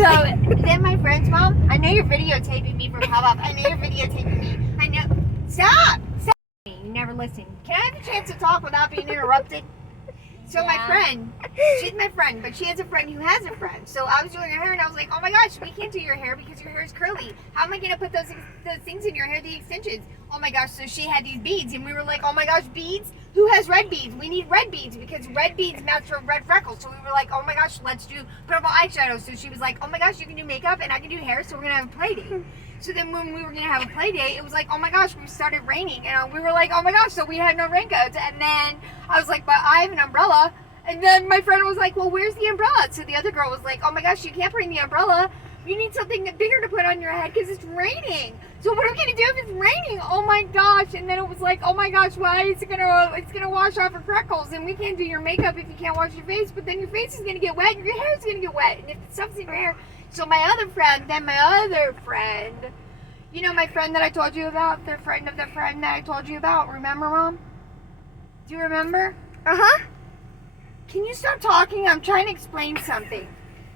then my friend's mom, I know you're videotaping me from pop-up. I know you're videotaping me. I know. Stop! Stop! You never listen. Can I have a chance to talk without being interrupted? So my friend, she's my friend, but she has a friend who has a friend. So I was doing her hair and I was like, oh my gosh, we can't do your hair because your hair is curly. How am I going to put those things in your hair, the extensions? Oh my gosh, so she had these beads and we were like, oh my gosh, beads? Who has red beads? We need red beads because red beads match for red freckles. So we were like, oh my gosh, let's do purple eyeshadow. So she was like, oh my gosh, you can do makeup and I can do hair, so we're going to have a play date. So then when we were going to have a play date, it was like, oh my gosh, we started raining. And we were like, oh my gosh, so we had no raincoats. And then I was like, but I have an umbrella. And then my friend was like, well, where's the umbrella? So the other girl was like, oh my gosh, you can't bring the umbrella. You need something bigger to put on your head because it's raining. So what are we going to do if it's raining? Oh my gosh. And then it was like, oh my gosh, why is it going to, it's going to wash off your freckles. And we can't do your makeup if you can't wash your face. But then your face is going to get wet and your hair is going to get wet. And if the stuff's in your hair. So my other friend, you know my friend that I told you about? The friend of the friend that I told you about. Remember, Mom? Do you remember? Uh-huh. Can you stop talking? I'm trying to explain something.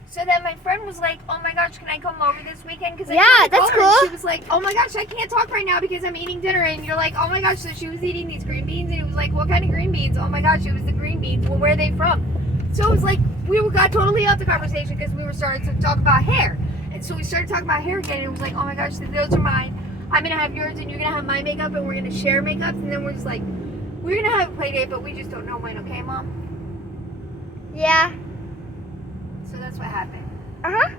So then my friend was like, oh my gosh, can I come over this weekend? Cause That's cool. She was like, oh my gosh, I can't talk right now because I'm eating dinner. And you're like, oh my gosh, so she was eating these green beans. And it was like, what kind of green beans? Oh my gosh, it was the green beans. Well, where are they from? So it was like, we got totally out the conversation because we were starting to talk about hair. And so we started talking about hair again. And it was like, oh my gosh, those are mine. I'm going to have yours and you're going to have my makeup and we're going to share makeups. And then we're just like, we're going to have a play date, but we just don't know when. Okay, Mom? Yeah. So that's what happened. Uh-huh.